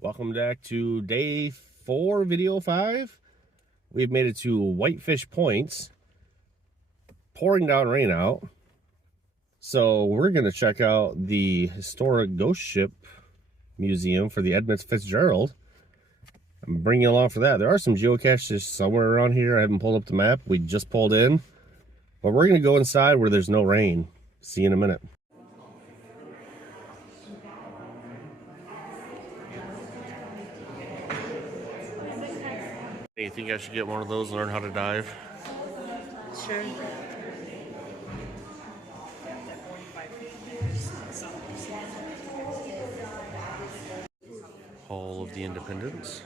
Welcome back to day 4, video 5. We've made it to Whitefish Point. Pouring down rain out. So we're going to check out the historic ghost ship museum for the Edmund Fitzgerald. I'm bringing you along for that. There are some geocaches somewhere around here. I haven't pulled up the map. We just pulled in. But we're going to go inside where there's no rain. See you in a minute. You think I should get one of those and learn how to dive? Sure. Hall of the Independence.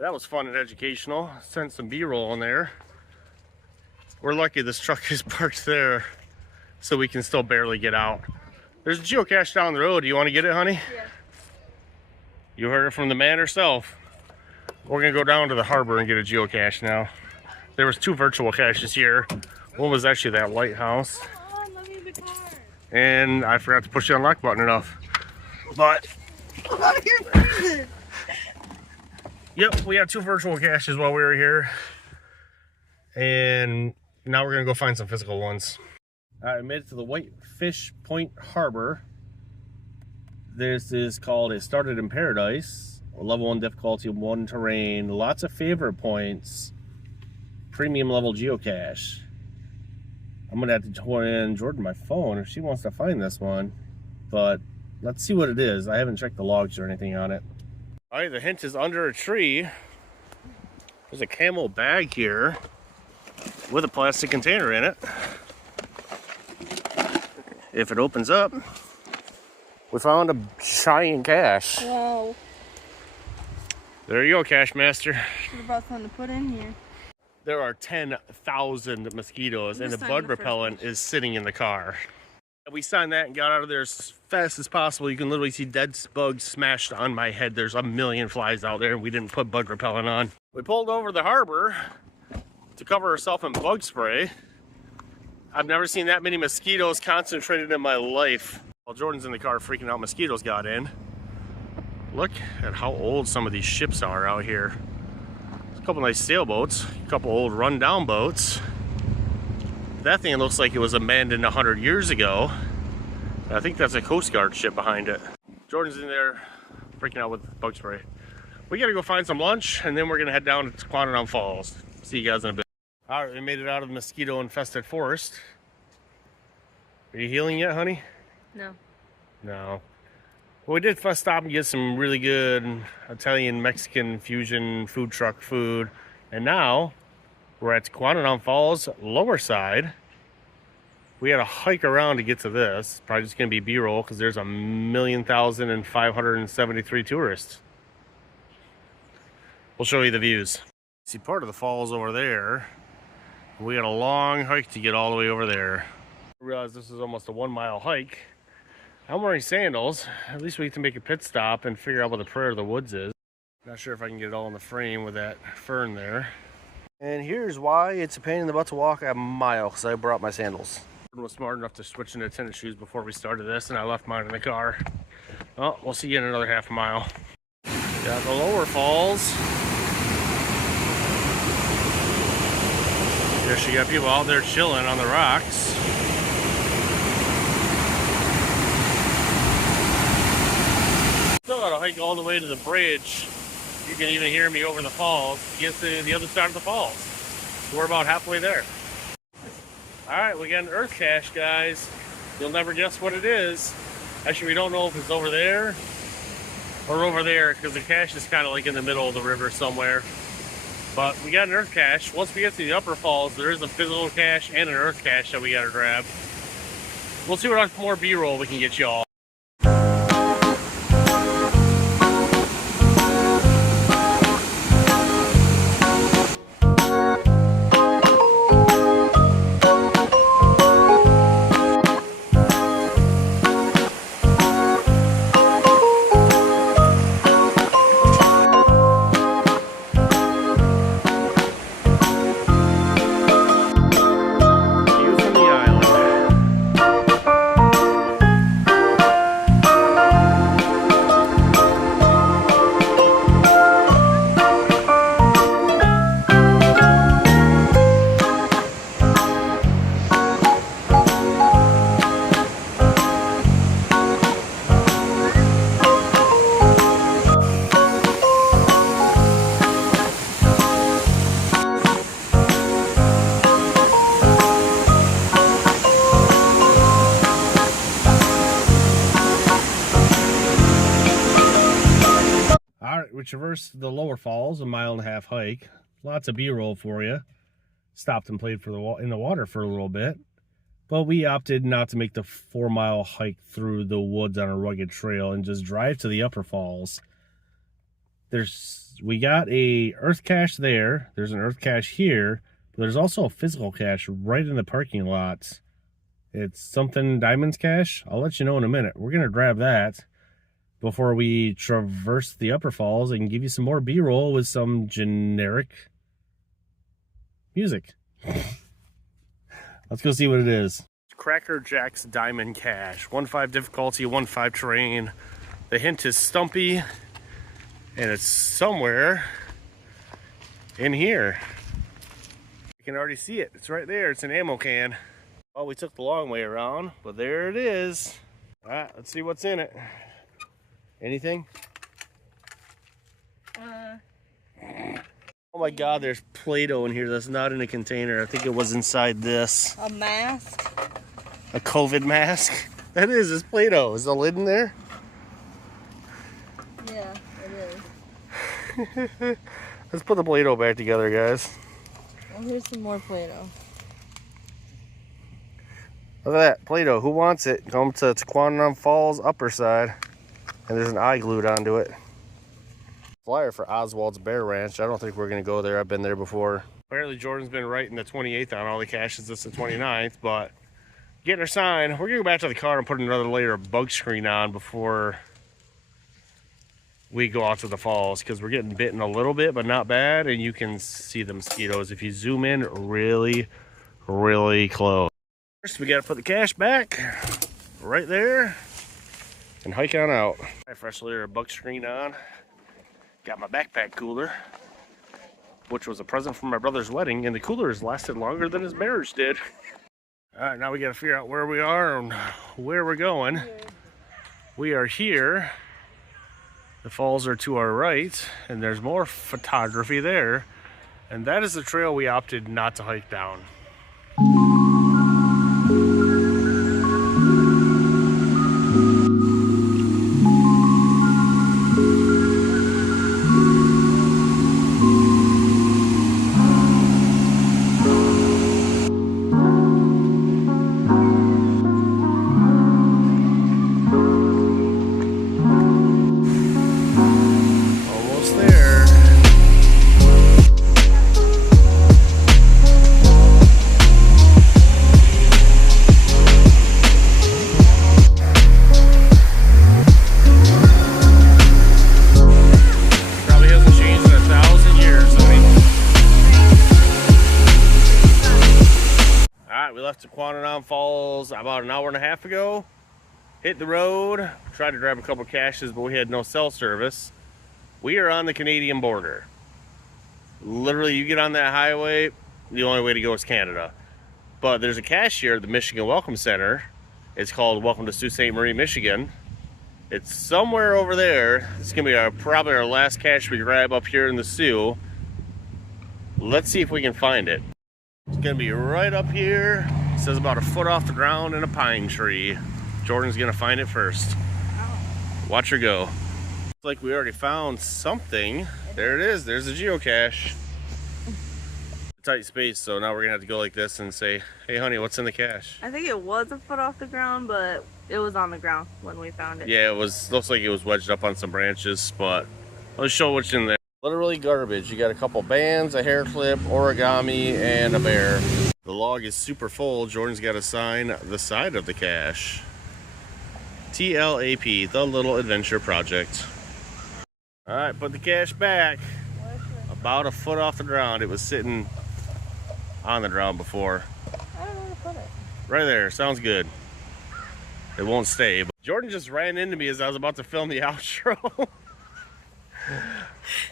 That was fun and educational. Sent some B-roll in there. We're lucky this truck is parked there so we can still barely get out. There's a geocache down the road. Do you want to get it, honey? Yeah. You heard it from the man herself. We're gonna go down to the harbor and get a geocache now. There was 2 virtual caches here. One was actually that lighthouse. Oh, let me in the car. And I forgot to push the unlock button enough. But Oh, you're freezing. yep, we had 2 virtual caches while we were here. And now we're gonna go find some physical ones. I made it to the Whitefish Point Harbor. This is called It Started in Paradise. Level 1 difficulty, 1 terrain, lots of favorite points. Premium level geocache. I'm gonna have to join in Jordan my phone if she wants to find this one. But let's see what it is. I haven't checked the logs or anything on it. All right, the hint is under a tree. There's a camel bag here with a plastic container in it. If it opens up, We found a giant cache. Wow. There you go, Cache Master. Should have brought something to put in here. There are 10,000 mosquitoes, and the bug repellent is sitting in the car. We signed that and got out of there as fast as possible. You can literally see dead bugs smashed on my head. There's a million flies out there, and we didn't put bug repellent on. We pulled over the harbor to cover ourselves in bug spray. I've never seen that many mosquitoes concentrated in my life. While Jordan's in the car freaking out, mosquitoes got in. Look at how old some of these ships are out here. There's a couple nice sailboats, a couple old rundown boats. That thing looks like it was abandoned 100 years ago. I think that's a Coast Guard ship behind it. Jordan's in there freaking out with bug spray. We gotta go find some lunch, and then we're gonna head down to Tahquamenon Falls. See you guys in a bit. All right, we made it out of the mosquito-infested forest. Are you healing yet, honey? No. No. Well, we did first stop and get some really good Italian, Mexican fusion food truck food. And now we're at Tahquamenon Falls, lower side. We had to hike around to get to this. Probably just going to be B-roll because there's 1,573 tourists. We'll show you the views. See, part of the falls over there. We had a long hike to get all the way over there. I realized this is almost a 1 mile hike. I'm wearing sandals. At least we get to make a pit stop and figure out what the prayer of the woods is. Not sure if I can get it all in the frame with that fern there. And here's why it's a pain in the butt to walk a mile, because I brought my sandals. I was smart enough to switch into tennis shoes before we started this, and I left mine in the car. Well, we'll see you in another half a mile. Got the lower falls. Yes, you got people out there chilling on the rocks. Still gotta hike all the way to the bridge. You can even hear me over the falls to get to the other side of the falls. So we're about halfway there. Alright, we got an earth cache, guys. You'll never guess what it is. Actually, we don't know if it's over there or over there, because the cache is kind of like in the middle of the river somewhere. But we got an earth cache. Once we get to the upper falls, there is a physical cache and an earth cache that we gotta grab. We'll see what more B-roll we can get y'all. We traversed the lower falls, a 1.5 mile hike. Lots of B-roll for you. Stopped and played in the water for a little bit. But we opted not to make the 4 mile hike through the woods on a rugged trail and just drive to the upper falls. We got a earth cache there. There's an earth cache here. But there's also a physical cache right in the parking lot. It's something Diamonds cache. I'll let you know in a minute. We're going to grab that before we traverse the upper falls and give you some more B-roll with some generic music. Let's go see what it is. Cracker Jack's Diamond Cache. 1.5 difficulty, 1.5 terrain. The hint is stumpy, and it's somewhere in here. You can already see it. It's right there. It's an ammo can. Well, we took the long way around, but there it is. All right, let's see what's in it. Anything? Oh my God, there's Play-Doh in here that's not in a container. I think it was inside this. A mask? A COVID mask? That is, it's Play-Doh. Is the lid in there? Yeah, it is. Let's put the Play-Doh back together, guys. Well, here's some more Play-Doh. Look at that, Play-Doh. Who wants it? Come to Tahquamenon Falls upper side. And there's an eye glued onto it. Flyer for Oswald's Bear Ranch. I don't think we're gonna go there. I've been there before. Apparently Jordan's been writing the 28th on all the caches. It's the 29th, but getting our sign. We're gonna go back to the car and put another layer of bug screen on before we go out to the falls, because we're getting bitten a little bit, but not bad. And you can see the mosquitoes if you zoom in really, really close. First, we gotta put the cache back right there and hike on out. Fresh layer of bug screen on. Got my backpack cooler, which was a present from my brother's wedding, and the cooler has lasted longer than his marriage did. All right, now we gotta figure out where we are and where we're going. We are here. The falls are to our right, and there's more photography there. And that is the trail we opted not to hike down. Tahquamenon Falls about an hour and a half ago. Hit the road, tried to grab a couple caches, but we had no cell service. We are on the Canadian border. Literally, you get on that highway, the only way to go is Canada. But there's a cache here at the Michigan Welcome Center. It's called Welcome to Sault Ste. Marie, Michigan. It's somewhere over there. It's gonna be probably our last cache we grab up here in the Sioux. Let's see if we can find it. It's gonna be right up here. It says about a foot off the ground in a pine tree. Jordan's gonna find it first. Watch her go. Looks like we already found something. There it is. There's a geocache. Tight space, so now we're gonna have to go like this and say, hey honey, what's in the cache? I think it was a foot off the ground, but it was on the ground when we found it. Yeah, it was. Looks like it was wedged up on some branches, but let's show what's in there. Literally garbage. You got a couple bands, a hair clip, origami, and a bear. The log is super full. Jordan's got to sign the side of the cache. TLAP, the Little Adventure Project. All right, put the cache back. About a foot off the ground. It was sitting on the ground before. I don't know where to put it. Right there. Sounds good. It won't stay. But Jordan just ran into me as I was about to film the outro.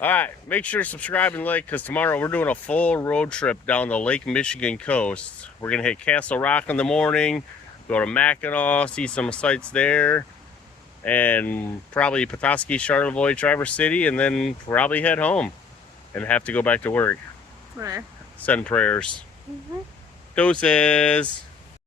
Alright, make sure to subscribe and like, because tomorrow we're doing a full road trip down the Lake Michigan coast. We're going to hit Castle Rock in the morning, go to Mackinac, see some sights there, and probably Petoskey, Charlevoix, Traverse City, and then probably head home and have to go back to work. Right. Send prayers. Deuces.